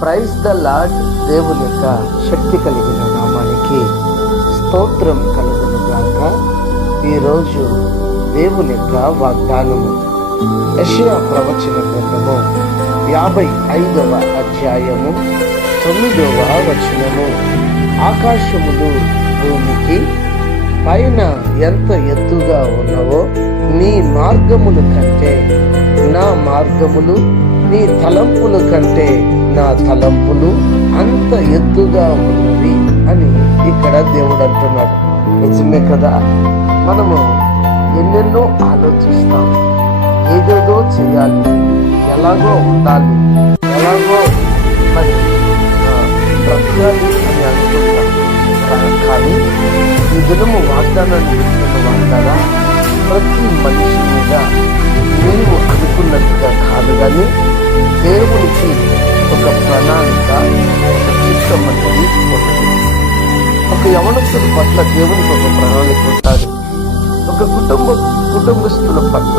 Praise the lord. దేవుని యొక్క శక్తి కలిగిన నామానికి స్తోత్రం కలుగును గాక. ఈరోజు దేవుని యొక్క వాగ్దానము యెషయా ప్రవచన గ్రంథము 55వ అధ్యాయము 9వ వచనము. ఆకాశములు భూమికి పైన ఎంత ఎత్తుగా ఉన్నవో నీ మార్గముల కంటే నా మార్గములు, నీ తలంపుల కంటే నా తలంపులు అంత ఎత్తుగా ఉన్నవి అని ఇక్కడ దేవుడు అంటున్నాడు. నిజమే కదా. మనము ఎన్నెన్నో ఆలోచిస్తాం, ఏదేదో చేయాలి, ఎలాగో ఉండాలి, ఎలాగో మరి బ్రతకాలి అని అనుకుంటాం. కానీ ఈ దినము వాగ్దానాన్ని ఇస్తున్న వాగ్దాన ప్రతి మనిషి మీద నీవు అనుకున్నట్టుగా కాదు, కానీ దేవునికి ఒక ప్రణాళిక, ఒక చిత్తం అనేది ఉన్నది. ఒక యవనస్తుడి పట్ల దేవునికి ఒక ప్రణాళిక ఉంటుంది. ఒక కుటుంబస్తుల పట్ల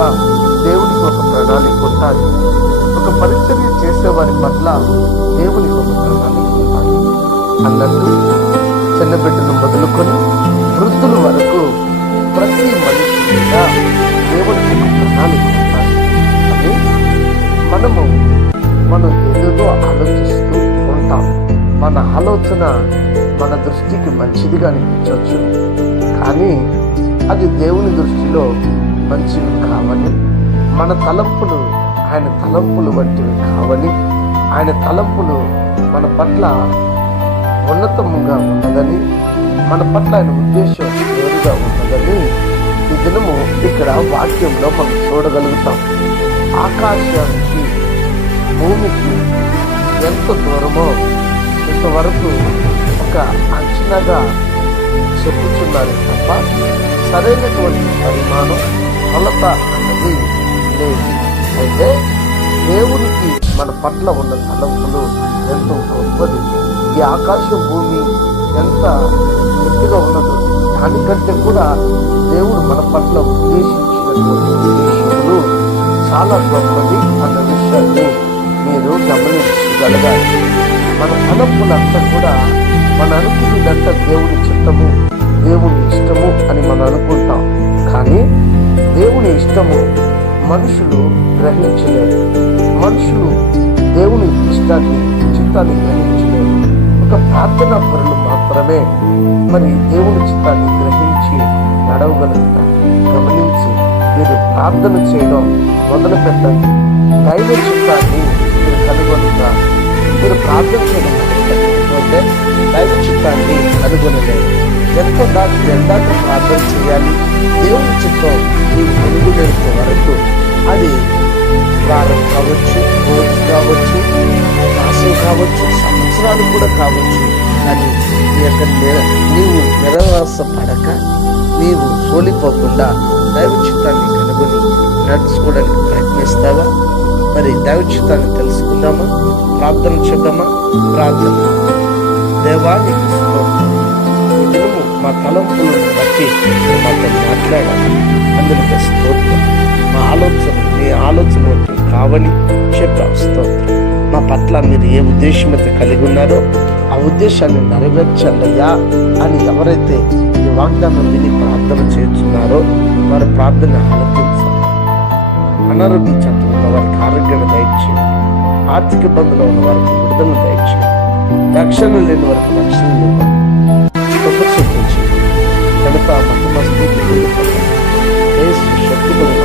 దేవునికి ఒక ప్రణాళిక ఉంటుంది. ఒక పరిచర్య చేసేవారి పట్ల దేవునికి ఒక ప్రణాళిక ఉంటుంది. అన్నట్టు చిన్న బిడ్డలు మొదలుకొని వృద్ధుల వరకు ప్రతి మనిషి మీద దేవునికి ఒక ప్రణాళిక ఉంటుంది. అని మనం ఏదేదో ఆలోచిస్తూ ఉంటాం. మన ఆలోచన మన దృష్టికి మంచిదిగా అనిపించవచ్చు, కానీ అది దేవుని దృష్టిలో మంచివి కావని, మన తలంపులు ఆయన తలంపులు వంటివి కావని, ఆయన తలంపులు మన పట్ల ఉన్నతముగా ఉన్నదని, మన పట్ల ఆయన ఉద్దేశం వేరుగా ఉన్నదని ఈ దినము ఇక్కడ వాక్యంలో మనం చూడగలుగుతాం. ఆకాశానికి భూమికి ఎంత దూరమో ఇంతవరకు ఒక అంచనాగా చెప్పుచున్నారు తప్ప సరైనటువంటి పరిమాణం, కొలత అన్నది లేదు. అయితే దేవునికి మన పట్ల ఉన్న తలంపులు ఎంతో గొప్పది. ఈ ఆకాశం భూమి ఎంత ఎత్తుగా ఉన్నదో దానికంటే కూడా దేవుడు మన పట్ల ఉద్దేశించినటువంటి ఉద్దేశములు చాలా గొప్పది అన్న విషయాన్ని మీరు గమనించగలగాలి. మన తలంపులంతా కూడా మన అనుకున్నదంతా దేవుని చిత్తము, దేవుని ఇష్టము అని మనం అనుకుంటాం. కానీ దేవుని ఇష్టము మనుషులు గ్రహించలేరు. మనుషులు దేవుని ఇష్టాన్ని, చిత్తాన్ని గ్రహించలేరు. ఒక ప్రార్థనా పరులు మాత్రమే మరి దేవుని చిత్తాన్ని గ్రహించి నడవగలుగుతారు. గమనించి మీరు ప్రార్థన చేయడం మొదలు పెట్టండి. దైవ చిత్తాన్ని మీరు కనుగొంటారు. మీరు ప్రార్థన చేయడం మొదలుపెట్టకపోతే దైవ చిత్తాన్ని కనుగొనలేదు. ఎందాక ప్రార్థన చేయాలి. దేవుని చిత్తం మీరు కనుగొనేంత వరకు అది వారం కావచ్చు, రోజు కావచ్చు, మాసం కావచ్చు, సంవత్సరాలు కూడా కావచ్చు. కానీ నీవు నిరాశ పడక, నీవు సోలిపోకుండా దైవ చిత్తాన్ని కనుగొని నడుచుకోవడానికి ప్రయత్నిస్తావా? మరి దైవ చిత్తాన్ని తెలుసుకుందామా? ప్రార్థన చేద్దామా? ప్రార్థన. దేవానికి దినము మా తలంపులను బట్టి మాతో మాట్లాడాలి. అందులో స్తోత్రం. మా ఆలోచన నీ ఆలోచన వంటివి కావని చెప్పావు. స్తోత్రం. మా పట్ల మీరు ఏ ఉద్దేశం అయితే కలిగి ఉన్నారో ఆ ఉద్దేశాన్ని నెరవేర్చండి అయ్యా అని ఎవరైతే ఈ వాగ్దానం విని ప్రార్థన చేస్తున్నారో వారి ప్రార్థన ఆలపించాలి. అనారోగ్య చెంతలో ఉన్న వారికి ఆరోగ్యాన్ని దయచేయండి. ఆర్థిక ఇబ్బందులో ఉన్న వారికి విడుదలను దయచేయండి. రక్షణ లేని వారికి రక్షణ ఇవ్వండి. గొప్ప చూపించండి. కనుక మతమస్తు శక్తులను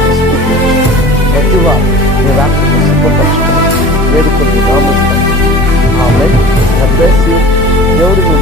ప్రతి వారు మీ రాత్రికి సిద్ధపరచుకుని వేడుకొని నామం. ఆమె దేవుడిని